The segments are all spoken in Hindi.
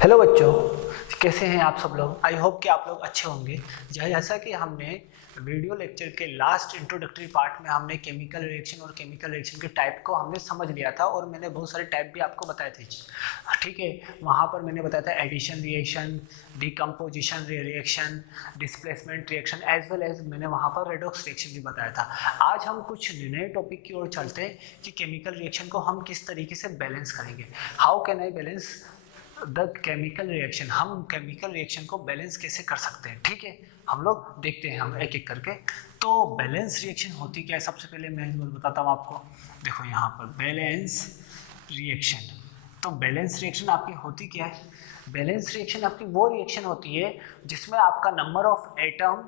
हेलो बच्चों, कैसे हैं आप सब लोग। आई होप कि आप लोग अच्छे होंगे। जैसा कि हमने वीडियो लेक्चर के लास्ट इंट्रोडक्टरी पार्ट में हमने केमिकल रिएक्शन और केमिकल रिएक्शन के टाइप को हमने समझ लिया था और मैंने बहुत सारे टाइप भी आपको बताए थे। ठीक है, वहाँ पर मैंने बताया था addition reaction, decomposition reaction, displacement reaction, as well as मैंने वहाँ पर रेडॉक्स रिएक्शन भी बताया था। आज हम कुछ नए टॉपिक की ओर चलते हैं कि केमिकल रिएक्शन को हम किस तरीके से बैलेंस करेंगे। How can I balance the chemical reaction. हम केमिकल रिएक्शन को बैलेंस कैसे कर सकते हैं। ठीक है, हम लोग देखते हैं हम एक एक करके। तो बैलेंस रिएक्शन होती क्या है, सबसे पहले मैं बताता हूँ आपको। देखो यहाँ पर बैलेंस रिएक्शन, तो बैलेंस रिएक्शन आपकी होती क्या है। बैलेंस रिएक्शन आपकी वो रिएक्शन होती है जिसमें आपका number of atom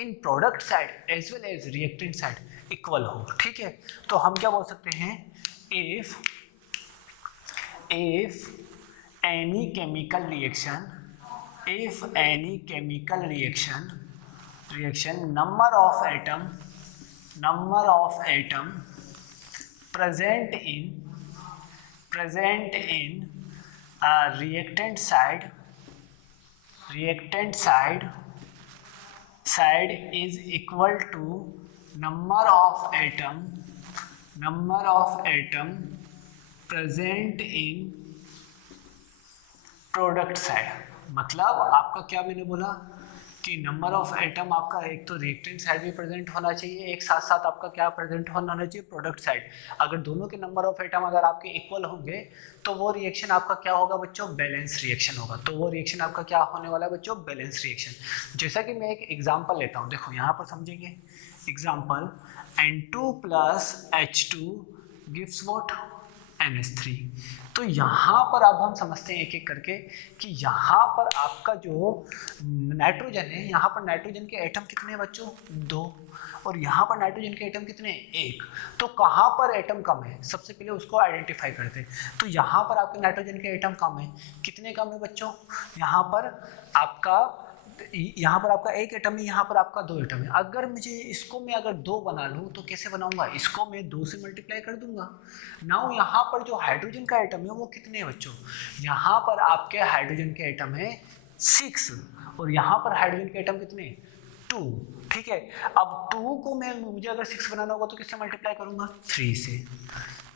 in product side as well as reactant side equal हो। ठीक है, तो हम क्या बोल सकते हैं, if any chemical reaction, if any chemical reaction number of atom present in reactant side is equal to number of atom present in product side. मतलब आपका क्या मैंने बोला कि नंबर ऑफ एटम आपका एक तो रिएक्टेंट साइड भी प्रेजेंट होना चाहिए, एक साथ साथ आपका क्या प्रेजेंट होना चाहिए, प्रोडक्ट साइड। अगर दोनों के नंबर ऑफ एटम अगर आपके इक्वल होंगे तो वो रिएक्शन आपका क्या होगा बच्चों, बैलेंस रिएक्शन होगा। तो वो रिएक्शन आपका क्या होने वाला है बच्चों, बैलेंस रिएक्शन। जैसा कि मैं एक एग्जांपल लेता हूँ, देखो यहाँ पर समझेंगे example, N2 plus H2 gives what, NH3। तो यहाँ पर अब हम समझते हैं एक एक करके कि यहाँ पर आपका जो नाइट्रोजन है, यहाँ पर नाइट्रोजन के एटम कितने हैं बच्चों, 2, और यहाँ पर नाइट्रोजन के एटम कितने हैं, 1। तो कहाँ पर एटम कम है, सबसे पहले उसको आइडेंटिफाई करते हैं। तो यहाँ पर आपके नाइट्रोजन के एटम कम है, कितने कम है बच्चों, यहाँ पर आपका एक एटम है, यहाँ पर आपका 2 एटम है। अगर मुझे इसको मैं अगर 2 बना लूँ तो कैसे बनाऊंगा, इसको मैं 2 से मल्टीप्लाई कर दूंगा। नाउ यहाँ पर जो हाइड्रोजन का एटम है वो कितने हैं बच्चों, यहाँ पर आपके हाइड्रोजन के एटम है 6 और यहाँ पर हाइड्रोजन के एटम कितने, 2। ठीक है, अब 2 को मुझे अगर 6 बनाना होगा तो किससे मल्टीप्लाई करूंगा, 3 से।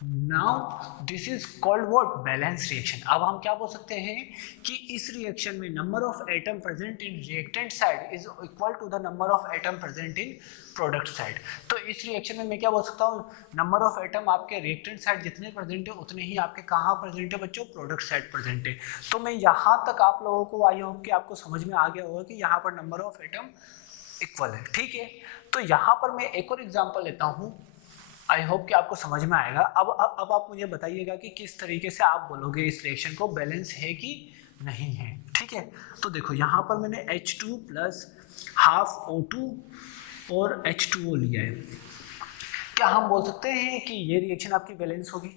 Now this is called what, balance reaction. अब हम क्या बोल सकते हैं कि इस रिएक्शन में number of atom present in reactant side is equal to the number of atom present in product side. तो इस रिएक्शन में मैं क्या बोल सकता हूँ, नंबर ऑफ एटम आपके रिएक्टेंट साइड जितने प्रेजेंट है उतने ही आपके कहाँ प्रेजेंट है बच्चों, प्रोडक्ट साइड प्रेजेंट है। तो मैं यहाँ तक आप लोगों को आई होप कि आपको समझ में आ गया होगा कि यहाँ पर नंबर ऑफ एटम इक्वल है। ठीक है, तो यहाँ पर मैं एक और एग्जांपल लेता हूँ, आई होप कि आपको समझ में आएगा। अब आप मुझे बताइएगा कि किस तरीके से आप बोलोगे इस रिएक्शन को बैलेंस है कि नहीं है। ठीक है, तो देखो यहाँ पर मैंने H2 प्लस हाफ O2 और H2O लिया है। क्या हम बोल सकते हैं कि ये रिएक्शन आपकी बैलेंस होगी,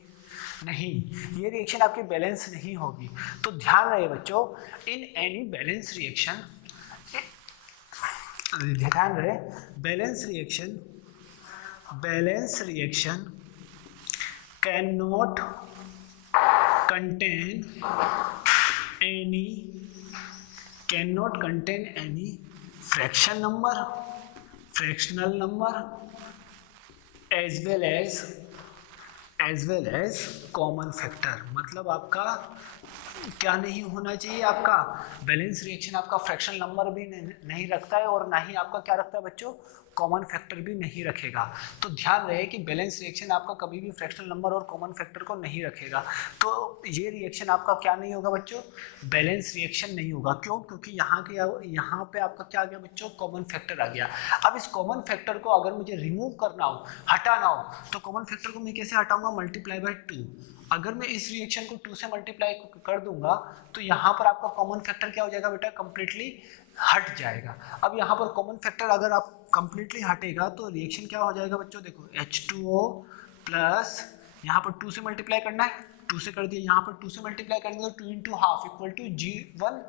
नहीं, ये रिएक्शन आपकी बैलेंस नहीं होगी। तो ध्यान रहे बच्चों, इन एनी बैलेंस रिएक्शन, ध्यान रहे, balance reaction can not contain any fractional number as well as common factor. मतलब आपका क्या नहीं होना चाहिए, आपका बैलेंस रिएक्शन आपका फ्रैक्शनल नंबर भी नहीं रखता है और ना ही आपका क्या रखता है बच्चों, कॉमन फैक्टर भी नहीं रखेगा। तो ध्यान रहे कि बैलेंस रिएक्शन आपका कभी भी फ्रैक्शनल नंबर और कॉमन फैक्टर को नहीं रखेगा। तो ये रिएक्शन आपका क्या नहीं होगा बच्चों, बैलेंस रिएक्शन नहीं होगा। क्यों, क्योंकि यहाँ पे आपका क्या आ गया बच्चों, कॉमन फैक्टर आ गया। अब इस कॉमन फैक्टर को अगर मुझे रिमूव करना हो, हटाना हो, तो कॉमन फैक्टर को मैं कैसे हटाऊंगा, मल्टीप्लाई बाय 2। अगर मैं इस रिएक्शन को 2 से मल्टीप्लाई कर दूंगा तो यहाँ पर आपका कॉमन फैक्टर क्या हो जाएगा बेटा, कंप्लीटली हट जाएगा। अब यहाँ पर कॉमन फैक्टर अगर आप कंप्लीटली हटेगा तो रिएक्शन क्या हो जाएगा बच्चों, देखो H2O प्लस यहाँ पर 2 से मल्टीप्लाई करना है 2 से कर दिया, यहाँ पर 2 से मल्टीप्लाई करेंगे तो 2 into half equal to G1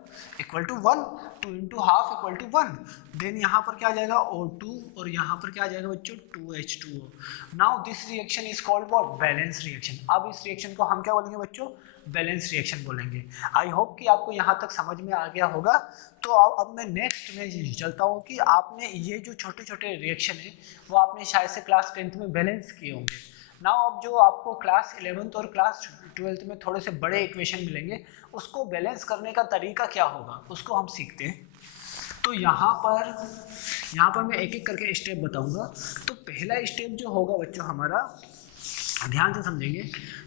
equal to 1, 2 into half equal to 1। Then यहाँ पर क्या आ जाएगा O2 और यहाँ पर क्या आ जाएगा बच्चों 2H2O। Now this reaction is called what, balance reaction. अब इस रिएक्शन को हम क्या बोलेंगे बच्चों, बैलेंस रिएक्शन बोलेंगे। आई होप कि आपको यहाँ तक समझ में आ गया होगा। तो अब मैं नेक्स्ट में चलता हूँ कि आपने ये जो छोटे छोटे रिएक्शन है वो आपने शायद से क्लास 10th में बैलेंस किए होंगे। नाउ अब जो आपको क्लास 11th और क्लास 12th में थोड़े से बड़े इक्वेशन मिलेंगे, उसको बैलेंस करने का तरीका क्या होगा उसको हम सीखते हैं। तो यहाँ पर मैं एक एक करके स्टेप बताऊंगा। तो पहला स्टेप जो होगा बच्चों हमारा, ध्यान से समझेंगे।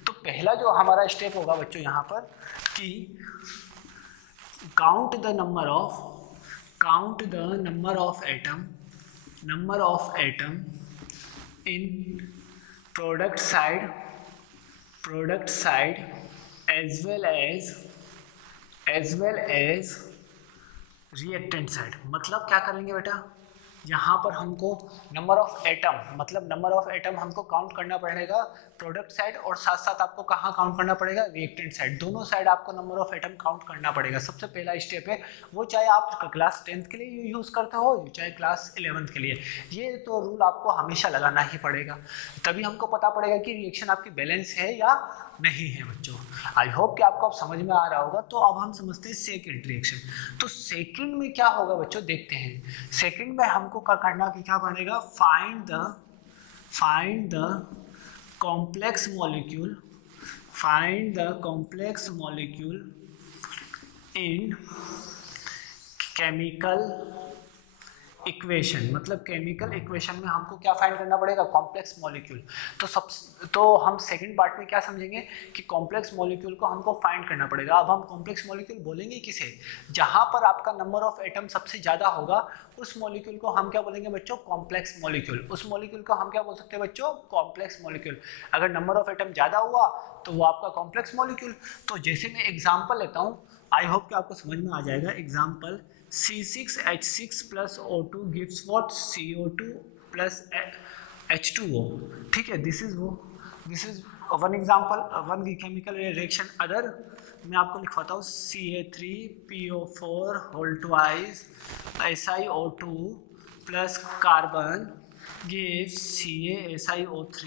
तो पहला जो हमारा स्टेप होगा बच्चों यहाँ पर कि count the number of atom in product side as well as reactant side. मतलब क्या करेंगे बेटा, यहाँ पर हमको नंबर ऑफ एटम, मतलब नंबर ऑफ एटम हमको काउंट करना पड़ेगा प्रोडक्ट साइड, और साथ साथ आपको कहाँ काउंट करना पड़ेगा, रिएक्टेंट साइड। दोनों साइड आपको नंबर ऑफ एटम काउंट करना पड़ेगा। सबसे पहला स्टेप है वो, चाहे आप क्लास 10th के लिए यूज़ करते हो चाहे क्लास 11th के लिए, ये तो रूल आपको हमेशा लगाना ही पड़ेगा। तभी हमको पता पड़ेगा कि रिएक्शन आपकी बैलेंस है या नहीं है बच्चों। आई होप कि आपको अब समझ में आ रहा होगा। तो अब हम समझते हैं सेकेंड रिएक्शन। तो सेकेंड में क्या होगा बच्चों, देखते हैं। सेकेंड में हमको करना कि क्या पड़ेगा, find the complex molecule in chemical equation. मतलब केमिकल इक्वेशन में हमको क्या फाइंड करना पड़ेगा, कॉम्प्लेक्स मॉलिक्यूल। तो हम सेकंड पार्ट में क्या समझेंगे कि कॉम्प्लेक्स मॉलिक्यूल को हमको फाइंड करना पड़ेगा। अब हम कॉम्प्लेक्स मॉलिक्यूल बोलेंगे किसे, जहां पर आपका नंबर ऑफ एटम सबसे ज्यादा होगा उस मॉलिक्यूल को हम क्या बोलेंगे बच्चों, कॉम्प्लेक्स मॉलिक्यूल। उस मॉलिक्यूल को हम क्या बोल सकते हैं बच्चों, कॉम्प्लेक्स मॉलिक्यूल। अगर नंबर ऑफ एटम ज्यादा हुआ तो वो आपका कॉम्प्लेक्स मॉलिक्यूल। तो जैसे मैं एग्जाम्पल लेता हूँ, आई होप कि आपको समझ में आ जाएगा। Example, C6H6 plus O2 gives what, CO2 plus H2O। ठीक है, this is one example, one chemical reaction. Other मैं आपको लिखवाता हूँ, CA3PO4 whole twice SiO2 plus carbon gives CaSiO3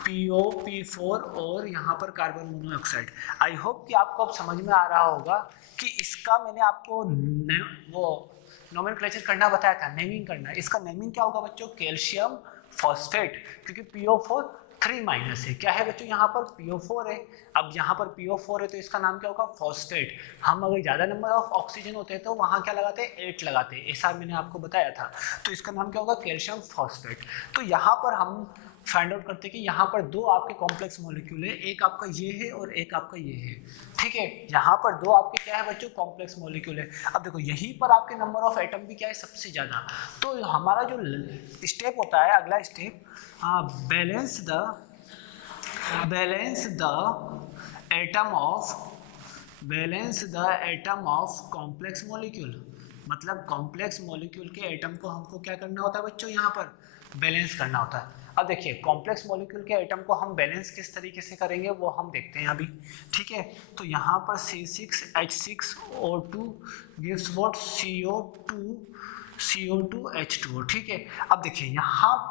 POP4 और यहाँ पर कार्बन मोनोऑक्साइड। आई होप कि आपको अब समझ में आ रहा होगा कि इसका मैंने आपको वो नोमेनक्लेचर करना बताया था, नेमिंग करना। इसका नेमिंग क्या होगा बच्चों, कैल्शियम फॉस्फेट, क्योंकि PO4 3 माइनस है। क्या है बच्चों, यहाँ पर PO4 है। अब यहाँ पर PO4 है तो इसका नाम क्या होगा, फॉस्फेट। हम अगर ज़्यादा नंबर ऑफ ऑक्सीजन होते हैं तो वहाँ क्या लगाते हैं, 8 लगाते हैं, ऐसा मैंने आपको बताया था। तो इसका नाम क्या होगा, कैल्शियम फॉस्फेट। तो यहाँ पर हम फाइंड आउट करते हैं कि यहाँ पर दो आपके कॉम्प्लेक्स मॉलिक्यूल है, एक आपका ये है और एक आपका ये है। ठीक है, यहाँ पर दो आपके क्या है बच्चों, कॉम्प्लेक्स मॉलिक्यूल है। अब देखो यहीं पर आपके नंबर ऑफ एटम भी क्या है, सबसे ज्यादा। तो हमारा जो स्टेप होता है, अगला step, balance the atom of complex molecule. मतलब कॉम्प्लेक्स मॉलिक्यूल के एटम को हमको क्या करना होता है बच्चों, यहाँ पर बैलेंस करना होता है। अब देखिए कॉम्प्लेक्स मॉलिक्यूल के एटम को हम बैलेंस किस तरीके से करेंगे वो हम देखते हैं अभी। ठीक है, तो यहाँ पर C6H6O2 गिव्स व्हाट, CO2H2O। ठीक है, अब देखिए यहाँ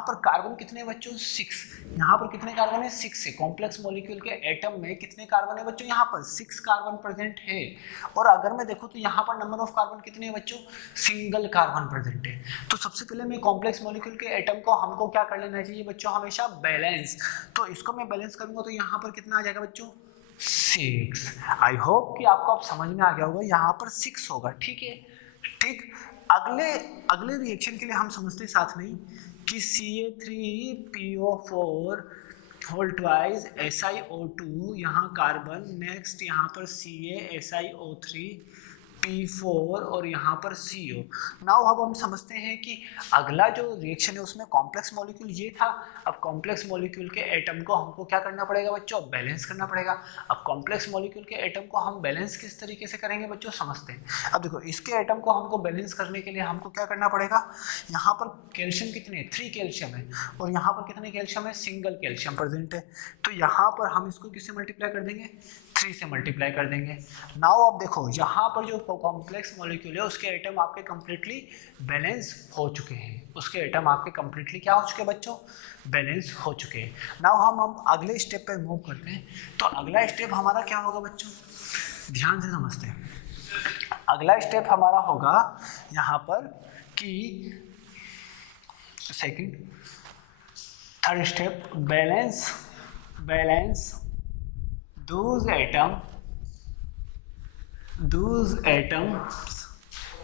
पर कार्बन कितने बच्चों, 6। यहाँ पर कितने कार्बन है, 6 है। कॉम्प्लेक्स मॉलिक्यूल के एटम में कितने कार्बन है बच्चों, यहाँ पर 6 कार्बन प्रेजेंट है। और अगर मैं देखूँ तो यहाँ पर नंबर ऑफ कार्बन कितने हैं बच्चों, सिंगल कार्बन प्रेजेंट है। तो सबसे पहले मैं कॉम्प्लेक्स मॉलिक्यूल के एटम को हमको क्या कर लेना चाहिए बच्चों, हमेशा बैलेंस। तो इसको मैं बैलेंस करूंगा तो यहाँ पर कितना आ जाएगा बच्चों, 6। आई होप कि आपको अब समझ में आ गया होगा, यहाँ पर 6 होगा। ठीक है, ठीक। अगले रिएक्शन के लिए हम समझते हैं साथ में कि CA3PO4 होल ट्वाइस SiO2 यहाँ कार्बन, नेक्स्ट यहाँ पर CaSiO3 P4 और यहाँ पर CO। नाउ अब हम समझते हैं कि अगला जो रिएक्शन है उसमें कॉम्प्लेक्स मॉलिक्यूल ये था। अब कॉम्प्लेक्स मॉलिक्यूल के एटम को हमको क्या करना पड़ेगा बच्चों, बैलेंस करना पड़ेगा। अब कॉम्प्लेक्स मॉलिक्यूल के एटम को हम बैलेंस किस तरीके से करेंगे बच्चों, समझते हैं। अब देखो इसके एटम को हमको बैलेंस करने के लिए हमको क्या करना पड़ेगा, यहाँ पर कैल्शियम कितने, 3 कैल्शियम है और यहाँ पर कितने कैल्शियम है, सिंगल कैल्शियम प्रेजेंट है। तो यहाँ पर हम इसको किससे मल्टीप्लाई कर देंगे, 3 से मल्टीप्लाई कर देंगे। नाउ अब देखो यहाँ पर जो कॉम्प्लेक्स मॉलिक्यूल है उसके एटम आपके कंप्लीटली बैलेंस हो चुके हैं, उसके एटम आपके कंप्लीटली क्या हो चुके हैं बच्चों, बैलेंस हो चुके हैं। नाउ हम अगले स्टेप पे मूव करते हैं। तो अगला स्टेप हमारा क्या होगा बच्चों, ध्यान से समझते हैं। अगला स्टेप हमारा होगा यहाँ पर कि second third step, balance those atoms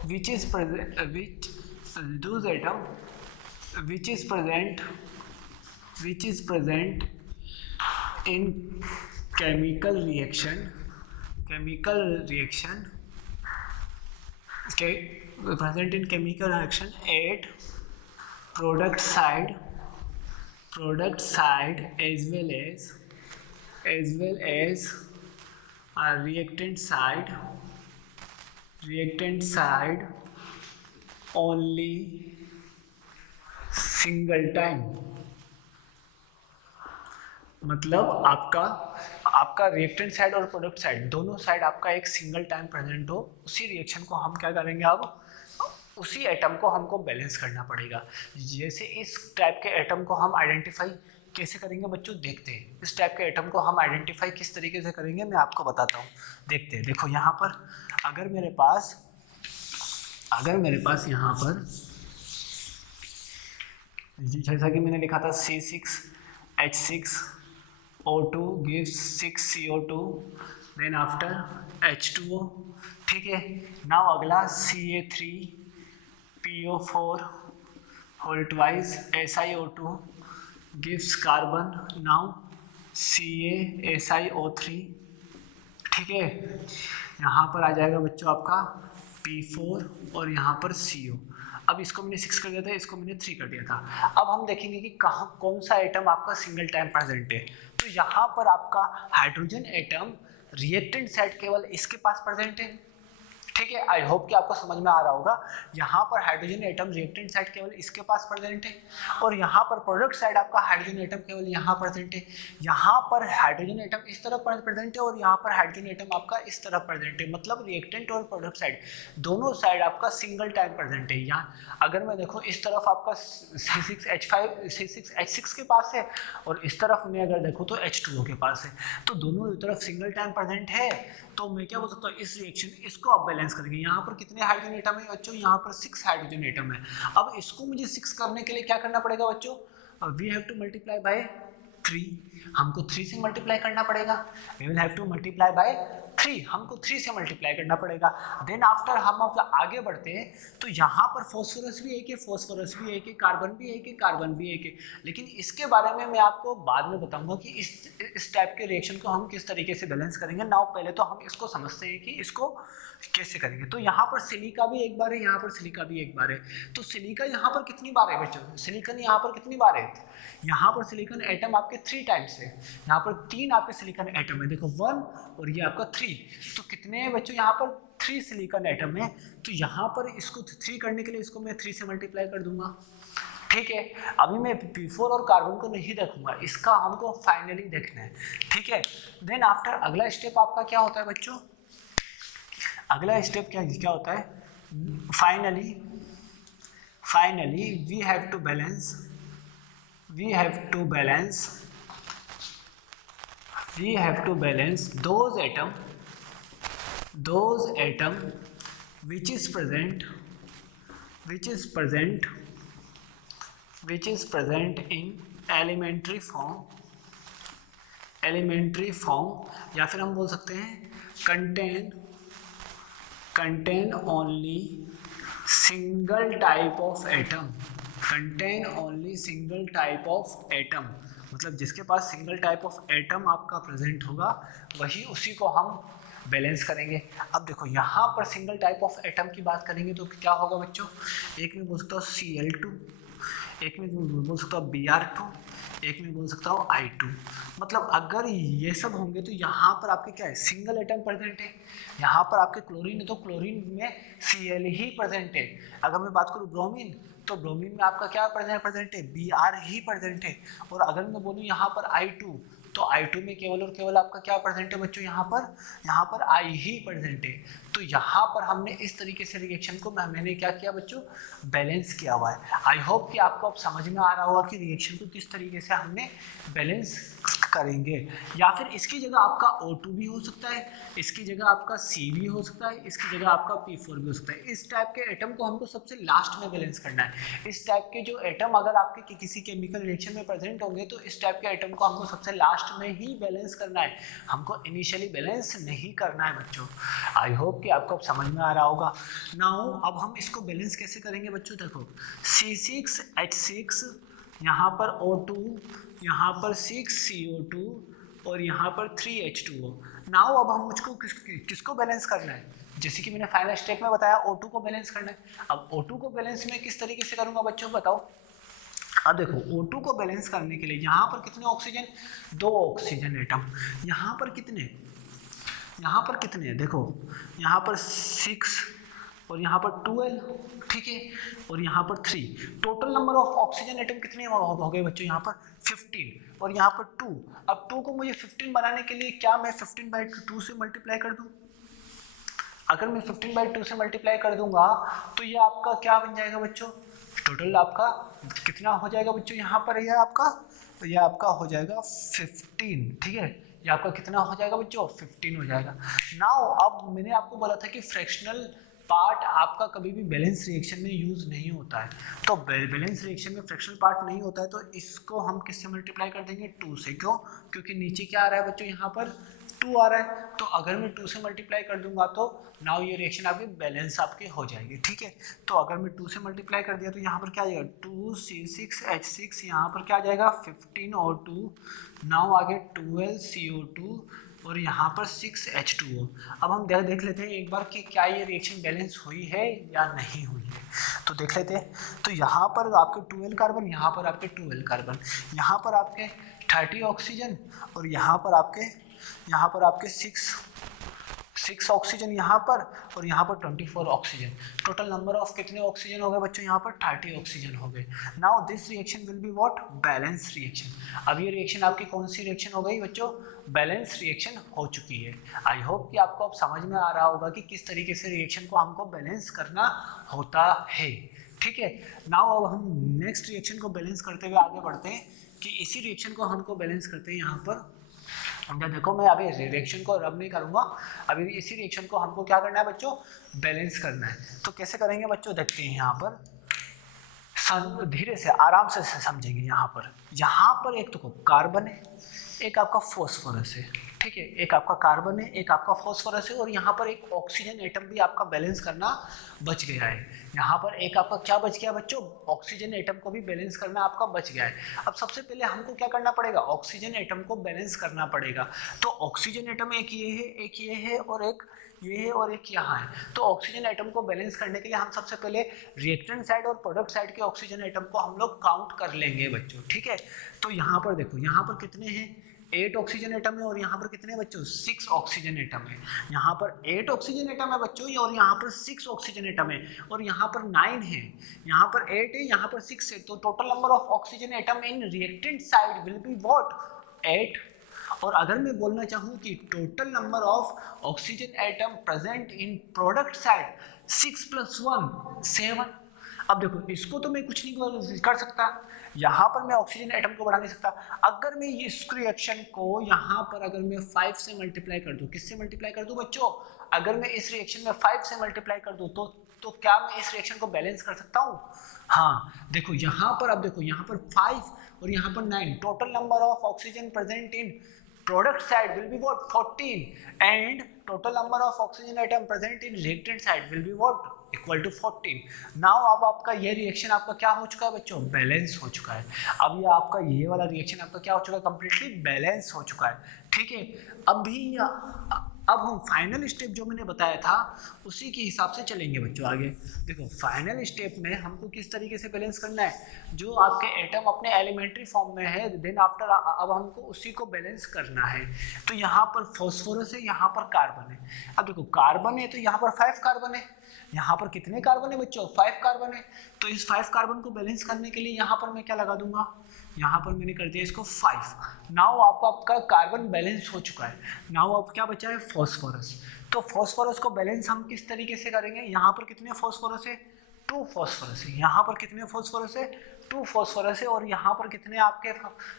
which is present in chemical reaction okay, present in chemical reaction at product side as well as reactant side only single time। मतलब आपका रिएक्टेंट साइड और प्रोडक्ट साइड दोनों साइड आपका एक सिंगल टाइम प्रेजेंट हो, उसी रिएक्शन को हम क्या करेंगे, अब उसी एटम को हमको बैलेंस करना पड़ेगा। जैसे इस टाइप के एटम को हम आइडेंटिफाई कैसे करेंगे बच्चों, देखते हैं। इस टाइप के एटम को हम आइडेंटिफाई किस तरीके से करेंगे मैं आपको बताता हूँ, देखते हैं। देखो यहाँ पर अगर मेरे पास यहाँ पर जैसा कि मैंने लिखा था C6H6O2 gives 6CO2 then after H2O, ठीक है। नाउ अगला CA3PO4 whole twice SiO2 gives carbon, now CaSiO3, ठीक है। यहाँ पर आ जाएगा बच्चों आपका P4 और यहाँ पर CO। अब इसको मैंने 6 कर दिया था, इसको मैंने 3 कर दिया था। अब हम देखेंगे कि कहाँ कौन सा एटम आपका सिंगल टाइम प्रेजेंट है। तो यहाँ पर आपका हाइड्रोजन एटम रिएक्टेंट साइड केवल इसके पास प्रेजेंट है, ठीक है। आई होप कि आपको समझ में आ रहा होगा। यहाँ पर हाइड्रोजन एटम रिएक्टेंट साइड केवल इसके पास प्रेजेंट है और यहाँ पर प्रोडक्ट साइड आपका हाइड्रोजन एटम केवल यहाँ प्रेजेंट है। यहाँ पर हाइड्रोजन एटम इस तरफ प्रेजेंट है और यहाँ पर हाइड्रोजन एटम आपका इस तरफ प्रेजेंट है। मतलब रिएक्टेंट और प्रोडक्ट साइड दोनों साइड आपका सिंगल टाइम प्रेजेंट है। यहाँ अगर मैं देखो इस तरफ आपका C6H6 के पास है और इस तरफ मैं अगर देखूँ तो H2O के पास है, तो दोनों तरफ सिंगल टाइम प्रेजेंट है। तो मैं क्या बोल सकता हूँ, इस रिएक्शन इसको आप बैलेंस करेंगे। यहाँ पर कितने हाइड्रोजन एटम है बच्चों, यहाँ पर 6 हाइड्रोजन एटम है। अब इसको मुझे 6 करने के लिए क्या करना पड़ेगा बच्चों, we have to multiply by 3। हमको 3 से मल्टीप्लाई करना पड़ेगा। We will have to multiply by 3, हमको 3 से मल्टीप्लाई करना पड़ेगा। देन आफ्टर हम अब आगे बढ़ते हैं तो यहाँ पर फॉस्फोरस भी एक है, कार्बन भी एक है। लेकिन इसके बारे में मैं आपको बाद में बताऊंगा कि इस टाइप के रिएक्शन को हम किस तरीके से बैलेंस करेंगे। नाउ पहले तो हम इसको समझते हैं कि इसको कैसे करेंगे। तो यहाँ पर सिलिका भी एक बार है, यहाँ पर सिलिका भी एक बार है। तो सिलिका यहाँ पर कितनी बार है बच्चों, सिलिकन यहाँ पर कितनी बार है, यहाँ पर सिलिकॉन एटम आपके 3 टाइम्स है। यहाँ पर 3 आपके सिलिकॉन एटम है, देखो 1 और ये आपका 3। तो कितने हैं बच्चों, यहाँ पर 3 सिलिकॉन एटम है। तो यहाँ पर इसको 3 करने के लिए इसको मैं 3 से मल्टीप्लाई कर दूंगा, ठीक है। अभी मैं P4 और कार्बन को नहीं देखूंगा, इसका हमको फाइनली देखना है, ठीक है। देन आफ्टर अगला स्टेप आपका क्या होता है बच्चों, अगला स्टेप क्या होता है, finally we have to balance those atom which is present in elementary form, या फिर हम बोल सकते हैं contain only single type of atom। मतलब जिसके पास सिंगल टाइप ऑफ एटम आपका प्रेजेंट होगा वही उसी को हम बैलेंस करेंगे। अब देखो यहाँ पर सिंगल टाइप ऑफ एटम की बात करेंगे तो क्या होगा बच्चों, एक में बोल सकता हूँ Cl2, एक में बोल सकता हूँ Br2, एक में बोल सकता हूँ I2। मतलब अगर ये सब होंगे तो यहाँ पर आपके क्या है, सिंगल एटम प्रेजेंट है। यहाँ पर आपके क्लोरीन है तो क्लोरीन में Cl ही प्रेजेंट है। अगर मैं बात करूँ ब्रोमीन तो ब्रोमीन में आपका क्या प्रेजेंट है, Br ही प्रेजेंट है। और अगर मैं बोलूँ यहाँ पर I2 तो I2 में केवल और केवल आपका क्या प्रेजेंट है बच्चों, यहाँ पर I ही प्रेजेंट है। तो यहाँ पर हमने इस तरीके से रिएक्शन को मैंने क्या किया बच्चों, बैलेंस किया हुआ है। आई होप कि आपको अब समझ में आ रहा होगा कि रिएक्शन को किस तरीके से हमने बैलेंस करेंगे। या फिर इसकी जगह आपका O2 भी हो सकता है, इसकी जगह आपका C भी हो सकता है, इसकी जगह आपका P4 भी हो सकता है। इस टाइप के एटम को हमको सबसे लास्ट में बैलेंस करना है। इस टाइप के जो एटम अगर आपके किसी केमिकल रिएक्शन में प्रेजेंट होंगे तो इस टाइप के एटम को हमको सबसे लास्ट में ही बैलेंस करना है, हमको इनिशियली बैलेंस नहीं करना है बच्चों। आई होप कि आपको अब समझ में आ रहा होगा। नाउ अब हम इसको बैलेंस कैसे करेंगे बच्चों, देखो C6H6, यहाँ पर O2, यहाँ पर 6CO2 और यहाँ पर 3H2O। नाउ अब हम मुझको किसको बैलेंस करना है, जैसे कि मैंने फाइनल स्टेप में बताया O2 को बैलेंस करना है। अब O2 को बैलेंस में किस तरीके से करूँगा बच्चों बताओ। अब देखो O2 को बैलेंस करने के लिए यहाँ पर कितने ऑक्सीजन, 2 ऑक्सीजन एटम, यहाँ पर कितने, यहाँ पर कितने हैं देखो, यहाँ पर 6 और यहाँ पर 12, ठीक है, और यहाँ पर 3। Total number of oxygen atom कितने हो गए बच्चों, यहाँ पर 15 और यहाँ पर 2। अब 2 को मुझे 15 बनाने के लिए क्या मैं 15/2 से मल्टीप्लाई कर दूँ। अगर मैं 15/2 से मल्टीप्लाई कर दूंगा तो ये आपका क्या बन जाएगा बच्चों, टोटल आपका कितना हो जाएगा बच्चों, यहाँ पर ये आपका हो जाएगा 15, ठीक है, ये आपका कितना हो जाएगा बच्चों, 15 हो जाएगा। नाउ अब मैंने आपको बोला था कि फ्रैक्शनल पार्ट आपका कभी भी बैलेंस रिएक्शन में यूज नहीं होता है। तो बैलेंस रिएक्शन में फ्रैक्शनल पार्ट नहीं होता है तो इसको हम किससे मल्टीप्लाई कर देंगे, 2 से। क्यों, क्योंकि नीचे क्या आ रहा है बच्चों, यहाँ पर 2 आ रहा है, तो अगर मैं 2 से मल्टीप्लाई कर दूंगा तो नाउ ये रिएक्शन आपकी बैलेंस आपकी हो जाएगी, ठीक है। तो अगर मैं 2 से मल्टीप्लाई कर दिया तो यहाँ पर क्या आ जाएगा, 2C6H6, यहाँ पर क्या आ जाएगा 15O2, नाउ आगे 12CO2 और यहाँ पर 6H2O। अब हम देख लेते हैं एक बार कि क्या ये रिएक्शन बैलेंस हुई है या नहीं हुई है, तो देख लेते हैं। तो यहाँ पर आपके 12 कार्बन, यहाँ पर आपके 12 कार्बन, यहाँ पर आपके 30 ऑक्सीजन और यहाँ पर आपके 6 ऑक्सीजन यहाँ पर और यहाँ पर 24 ऑक्सीजन। टोटल नंबर ऑफ कितने ऑक्सीजन हो गए बच्चों, यहाँ पर 30 ऑक्सीजन हो गए। Now this reaction will be what, balance reaction. अब ये रिएक्शन आपकी कौन सी रिएक्शन हो गई बच्चों, बैलेंस रिएक्शन हो चुकी है। आई होप कि आपको अब समझ में आ रहा होगा कि किस तरीके से रिएक्शन को हमको बैलेंस करना होता है, ठीक है। नाउ अब हम नेक्स्ट रिएक्शन को बैलेंस करते हुए आगे बढ़ते हैं कि इसी रिएक्शन को हमको बैलेंस करते हैं। यहाँ पर देखो मैं अभी रिएक्शन को रब नहीं करूंगा, अभी इसी रिएक्शन को हमको क्या करना है बच्चों, बैलेंस करना है। तो कैसे करेंगे बच्चों, देखते हैं। यहाँ पर धीरे से आराम से समझेंगे। यहाँ पर एक तो कार्बन है, एक आपका फॉस्फोरस है, ठीक है, एक आपका कार्बन है, एक आपका फॉस्फोरस है और यहाँ पर एक ऑक्सीजन एटम भी आपका बैलेंस करना बच गया है। यहाँ पर एक आपका क्या बच गया बच्चों, ऑक्सीजन एटम को भी बैलेंस करना आपका बच गया है। अब सबसे पहले हमको क्या करना पड़ेगा, ऑक्सीजन एटम को बैलेंस करना पड़ेगा। तो ऑक्सीजन एटम एक ये है, एक ये है और एक ये है और एक यहाँ है। तो ऑक्सीजन एटम को बैलेंस करने के लिए हम सबसे पहले रिएक्टेंट साइड और प्रोडक्ट साइड के ऑक्सीजन एटम को हम लोग काउंट कर लेंगे बच्चों, ठीक है। तो यहाँ पर देखो, यहाँ पर कितने हैं, 8 ऑक्सीजन एटम है और यहाँ पर कितने बच्चों, 6 ऑक्सीजन एटम है। यहाँ पर 8 ऑक्सीजन एटम है बच्चों और यहाँ पर 6 ऑक्सीजन एटम है और यहाँ पर 9 है, यहाँ पर 8 है, यहाँ पर 6 है। तो total number of oxygen atom in reactant side will be what, 8। और अगर मैं बोलना चाहूँ कि total number of oxygen atom present in product side 6 + 1 7। अब देखो इसको तो मैं कुछ नहीं कर सकता, यहाँ पर मैं ऑक्सीजन एटम को बढ़ा नहीं सकता। अगर मैं इस रिएक्शन को यहाँ पर अगर मैं 5 से मल्टीप्लाई कर दूँ, किससे मल्टीप्लाई कर दूँ बच्चों, अगर मैं इस रिएक्शन में 5 से मल्टीप्लाई कर दूँ तो क्या मैं इस रिएक्शन को बैलेंस कर सकता हूँ। हाँ देखो यहाँ पर, अब देखो यहाँ पर 5 और यहाँ पर 9, total number of oxygen present in product side will be what, 14, and total number of oxygen atom present in reactant side will be what, equal to 14. now अब आपका ये रिएक्शन आपका क्या हो चुका है बच्चों, बैलेंस हो चुका है। अब ये आपका ये वाला रिएक्शन आपका क्या हो चुका है, कंप्लीटली बैलेंस हो चुका है, ठीक है। अभी अब हम फाइनल स्टेप जो मैंने बताया था उसी के हिसाब से चलेंगे बच्चों आगे। देखो फाइनल स्टेप में हमको किस तरीके से बैलेंस करना है, जो आपके एटम अपने एलिमेंट्री फॉर्म में है, देन आफ्टर अब हमको उसी को बैलेंस करना है। तो यहाँ पर फॉस्फोरस है, यहाँ पर कार्बन है। अब देखो कार्बन है तो यहाँ पर 5 कार्बन है, यहाँ पर कितने कार्बन है बच्चों, 5 कार्बन है। तो इस 5 कार्बन को बैलेंस करने के लिए यहाँ पर मैं क्या लगा दूंगा, यहाँ पर मैंने कर दिया इसको 5। नाउ आपका कार्बन बैलेंस हो चुका है। नाउ अब क्या बचा है, फॉस्फोरस। तो फॉस्फोरस को बैलेंस हम किस तरीके से करेंगे, यहाँ पर कितने फॉस्फोरस है, 2 फॉस्फोरस है। यहाँ पर कितने फॉस्फोरस है, 2 फॉस्फोरस है। और यहाँ पर कितने आपके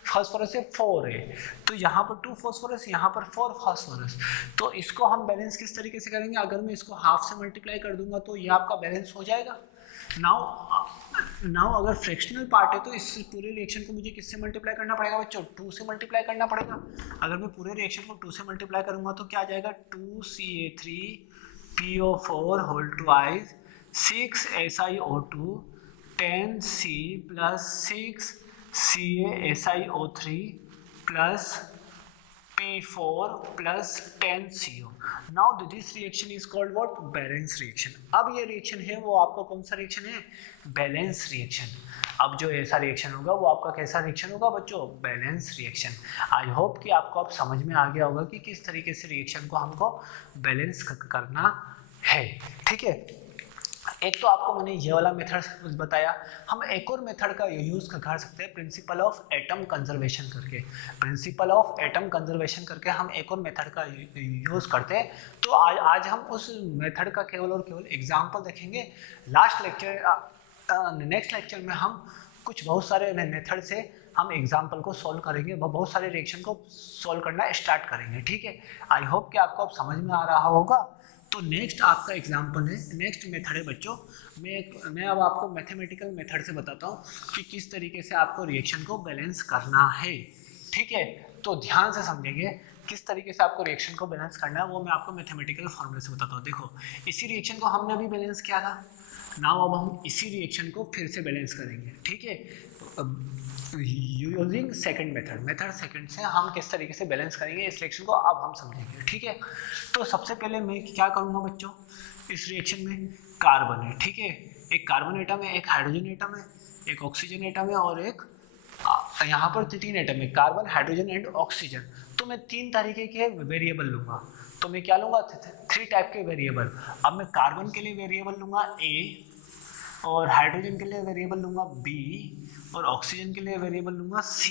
फॉस्फोरस है, 4 है। तो यहाँ पर 2 फॉस्फोरस, यहाँ पर 4 फॉस्फोरस। तो इसको हम बैलेंस किस तरीके से करेंगे, अगर मैं इसको हाफ से मल्टीप्लाई कर दूंगा तो ये आपका बैलेंस हो जाएगा। नाउ अगर फ्रैक्शनल पार्ट है तो इस पूरे रिएक्शन को मुझे किससे मल्टीप्लाई करना पड़ेगा बच्चों, 2 से मल्टीप्लाई करना पड़ेगा। अगर मैं पूरे रिएक्शन को 2 से मल्टीप्लाई करूंगा तो क्या आ जाएगा, 2Ca3PO4 whole twice 6SiO2 10C plus 6CaSiO3 plus P4 plus 10CO. Now this reaction is called what? Balance reaction. अब ये रिएक्शन है वो आपका कौन सा रिएक्शन है, बैलेंस रिएक्शन। अब जो ऐसा रिएक्शन होगा वो आपका कैसा रिएक्शन होगा बच्चों, बैलेंस रिएक्शन। आई होप कि आपको अब समझ में आ गया होगा कि किस तरीके से रिएक्शन को हमको बैलेंस करना है। ठीक है, एक तो आपको मैंने ये वाला मेथड बताया। हम एक और मेथड का यूज़ कर सकते हैं, प्रिंसिपल ऑफ एटम कंजर्वेशन करके। प्रिंसिपल ऑफ एटम कंजर्वेशन करके हम एक और मेथड का यूज़ करते हैं। तो आज हम उस मेथड का केवल और केवल एग्जांपल देखेंगे। नेक्स्ट लेक्चर में हम कुछ बहुत सारे मेथड से हम एग्जाम्पल को सॉल्व करेंगे, बहुत सारे रिएक्शन को सॉल्व करना स्टार्ट करेंगे। ठीक है, आई होप कि आपको अब समझ में आ रहा होगा। तो नेक्स्ट आपका एग्जाम्पल है, नेक्स्ट मेथड है बच्चों। मैं अब आपको मैथमेटिकल मेथड से बताता हूँ कि किस तरीके से आपको रिएक्शन को बैलेंस करना है। ठीक है, तो ध्यान से समझेंगे किस तरीके से आपको रिएक्शन को बैलेंस करना है, वो मैं आपको मैथमेटिकल फॉर्मूले से बताता हूँ। देखो इसी रिएक्शन को हमने अभी बैलेंस किया था। नाउ अब हम इसी रिएक्शन को फिर से बैलेंस करेंगे। ठीक है, यूजिंग सेकंड मेथड सेकंड से हम किस तरीके से बैलेंस करेंगे इस रिएक्शन को अब हम समझेंगे। ठीक है, तो सबसे पहले मैं क्या करूँगा बच्चों, इस रिएक्शन में कार्बन है। ठीक है, एक कार्बन एटम है, एक हाइड्रोजन एटम है, एक ऑक्सीजन एटम है और एक यहाँ पर 3 एटम है, कार्बन हाइड्रोजन एंड ऑक्सीजन। तो मैं 3 तरीके के वेरिएबल लूँगा। तो मैं क्या लूँगा, 3 टाइप के वेरिएबल। अब मैं कार्बन के लिए वेरिएबल लूँगा A, और हाइड्रोजन के लिए वेरिएबल लूँगा B, और ऑक्सीजन के लिए वेरिएबल लूँगा C।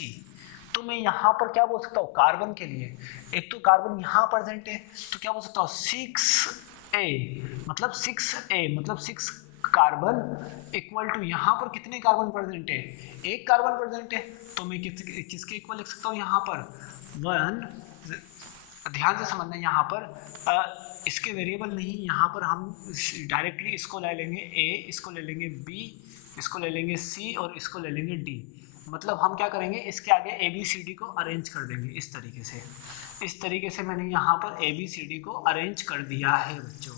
तो मैं यहाँ पर क्या बोल सकता हूँ, कार्बन के लिए एक तो कार्बन यहाँ प्रेजेंट है तो क्या बोल सकता हूँ 6A, मतलब 6 कार्बन इक्वल टू यहाँ पर कितने कार्बन प्रेजेंट है, 1 कार्बन प्रेजेंट है। तो मैं किसके इक्वल लिख सकता हूँ, यहाँ पर 1। ध्यान से समझना, यहाँ पर इसके वेरिएबल नहीं, यहाँ पर हम डायरेक्टली इसको ले लेंगे A, इसको ले लेंगे B, इसको ले लेंगे C और इसको ले लेंगे D। मतलब हम क्या करेंगे, इसके आगे ABCD को अरेंज कर देंगे इस तरीके से। इस तरीके से मैंने यहाँ पर ABCD को अरेंज कर दिया है बच्चों।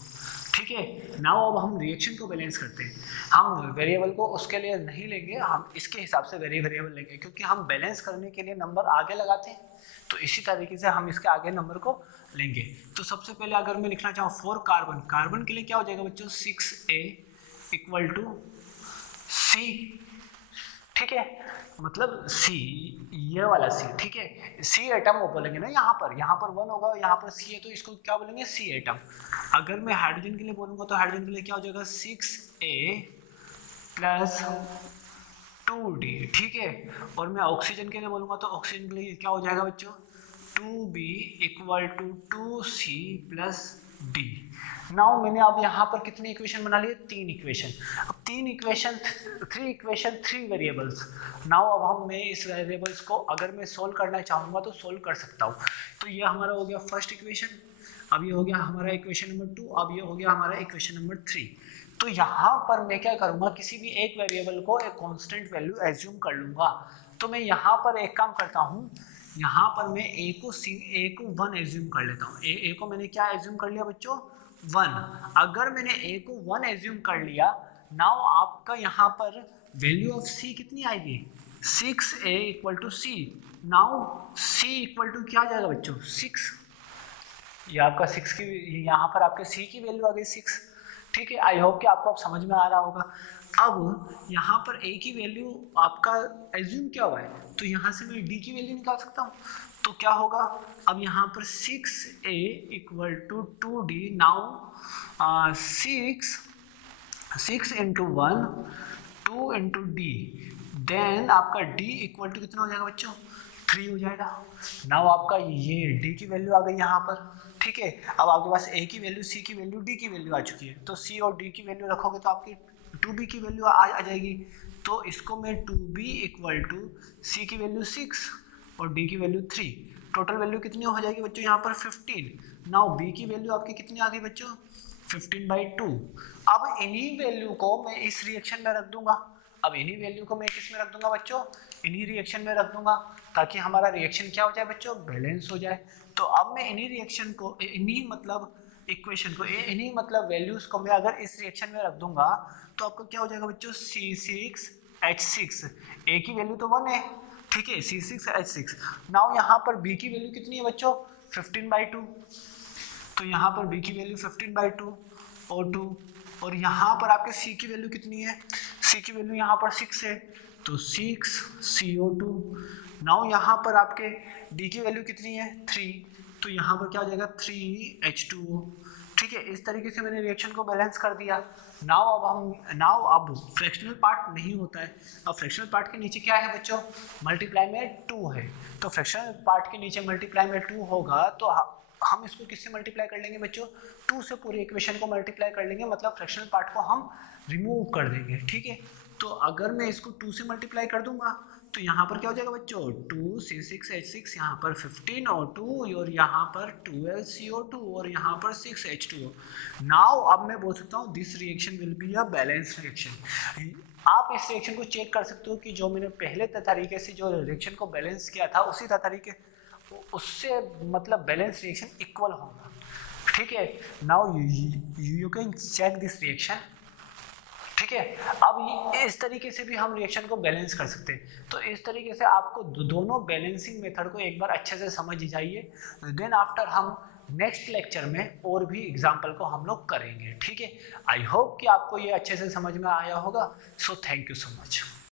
ठीक है, नाउ अब हम रिएक्शन को बैलेंस करते हैं। हम वेरिएबल को उसके लिए नहीं लेंगे, हम इसके हिसाब से वेरिएबल लेंगे, क्योंकि हम बैलेंस करने के लिए नंबर आगे लगाते हैं। तो इसी तरीके से हम इसके आगे नंबर को लेंगे। तो सबसे पहले अगर मैं लिखना चाहूँ 4 कार्बन, कार्बन के लिए क्या हो जाएगा बच्चों, 6A इक्वल टू C। ठीक है, मतलब C, ये वाला C। ठीक है, C एटम वो बोलेंगे ना, यहाँ पर 1 होगा, यहाँ पर C है तो इसको क्या बोलेंगे, C एटम। अगर मैं हाइड्रोजन के लिए बोलूँगा तो हाइड्रोजन के लिए क्या हो जाएगा, 6A प्लस 2D। ठीक है, और मैं ऑक्सीजन के लिए बोलूँगा तो ऑक्सीजन के लिए क्या हो जाएगा बच्चों, 2B equal to 2C plus D। Now मैंने अब यहाँ पर कितनी इक्वेशन बना लिए, 3 इक्वेशन। अब 3 इक्वेशन 3 वेरिएबल्स। नाउ अब मैं इस वेरिएबल्स को अगर मैं सोल्व करना चाहूँगा तो सोल्व कर सकता हूँ। तो ये हमारा हो गया फर्स्ट इक्वेशन, अब ये हो गया हमारा इक्वेशन नंबर 2, अब ये हो गया हमारा इक्वेशन नंबर 3। तो यहाँ पर मैं क्या करूँगा, किसी भी एक वेरिएबल को एक कांस्टेंट वैल्यू एज्यूम कर लूँगा। तो मैं यहाँ पर एक काम करता हूँ, यहाँ पर मैं A को 1 एज्यूम कर लेता हूँ। A को मैंने क्या एज्यूम कर लिया बच्चों, 1। अगर मैंने A को 1 एज्यूम कर लिया, नाउ आपका यहाँ पर वैल्यू ऑफ C कितनी आएगी, 6A equal to C। Now C equal to क्या आ जाएगा बच्चों, 6। ये आपका 6 की, यहाँ पर आपके C की वैल्यू आ गई 6। ठीक है, आई होप कि आपको अब समझ में आ रहा होगा। अब यहाँ पर A की वैल्यू आपका एज्यूम क्या हुआ है, तो यहाँ से मैं D की वैल्यू निकाल सकता हूँ। तो क्या होगा, अब यहाँ पर 6A equal to 2D। Now 6 into 1 2 into D, then आपका D इक्वल टू कितना हो जाएगा बच्चों, 3 हो जाएगा। नाउ आपका ये D की वैल्यू आ गई यहाँ पर। ठीक है, अब आपके पास A की वैल्यू, C की वैल्यू, D की वैल्यू आ चुकी है। तो C और D की वैल्यू रखोगे तो आपकी 2B की वैल्यू आ जाएगी। तो इसको मैं 2B इक्वल टू C की वैल्यू 6 और D की वैल्यू 3, टोटल वैल्यू कितनी हो जाएगी बच्चों यहाँ पर 15। नाउ B की वैल्यू आपकी कितनी आ गई बच्चों, 15/2। अब इन्हीं वैल्यू को मैं इस रिएक्शन में रख दूंगा। अब इन्हीं वैल्यू को मैं किस में रख दूंगा बच्चों, इन्हीं रिएक्शन में रख दूंगा, ताकि हमारा रिएक्शन क्या हो जाए बच्चों, बैलेंस हो जाए। तो अब मैं इन्हीं रिएक्शन को, इन्हीं मतलब इक्वेशन को, इन्हीं मतलब वैल्यूज को मैं अगर इस रिएक्शन में रख दूंगा तो आपको क्या हो जाएगा बच्चों, C6H6। A की वैल्यू तो 1 है, ठीक है, C6H6। नाउ यहाँ पर B की वैल्यू कितनी है बच्चों, 15/2। तो यहाँ पर B की वैल्यू 15/2 O2, और यहाँ पर आपके C की वैल्यू कितनी है, C की वैल्यू यहाँ पर 6 है, तो 6 CO2। नाउ यहाँ पर आपके D की वैल्यू कितनी है, 3, तो यहाँ पर क्या हो जाएगा, 3H2O। ठीक है, इस तरीके से मैंने रिएक्शन को बैलेंस कर दिया। नाउ अब फ्रैक्शनल पार्ट नहीं होता है। अब फ्रैक्शनल पार्ट के नीचे क्या है बच्चों, मल्टीप्लाई में 2 है। तो फ्रैक्शनल पार्ट के नीचे मल्टीप्लाई में 2 होगा, तो हम इसको किससे मल्टीप्लाई कर लेंगे बच्चों, 2 से पूरी इक्वेशन को मल्टीप्लाई कर लेंगे, मतलब फ्रैक्शनल पार्ट को हम रिमूव कर देंगे। ठीक है, तो अगर मैं इसको 2 से मल्टीप्लाई कर दूंगा तो यहाँ पर क्या हो जाएगा बच्चों, 2C6H6, यहाँ पर 15O2 और यहाँ पर 12CO2 और यहाँ पर 6H2O। नाउ अब मैं बोल सकता हूँ this reaction will be a balance reaction. आप इस रिएक्शन को चेक कर सकते हो कि जो मैंने पहले तरीके से जो रिएक्शन को बैलेंस किया था उसी तरीके उससे मतलब बैलेंस रिएक्शन इक्वल होगा। ठीक है, now you can check this reaction. ठीक है, अब इस तरीके से भी हम रिएक्शन को बैलेंस कर सकते हैं। तो इस तरीके से आपको दोनों बैलेंसिंग मेथड को एक बार अच्छे से समझ जाइए, देन आफ्टर हम नेक्स्ट लेक्चर में और भी एग्जाम्पल को हम लोग करेंगे। ठीक है, आई होप कि आपको ये अच्छे से समझ में आया होगा। So thank you so much.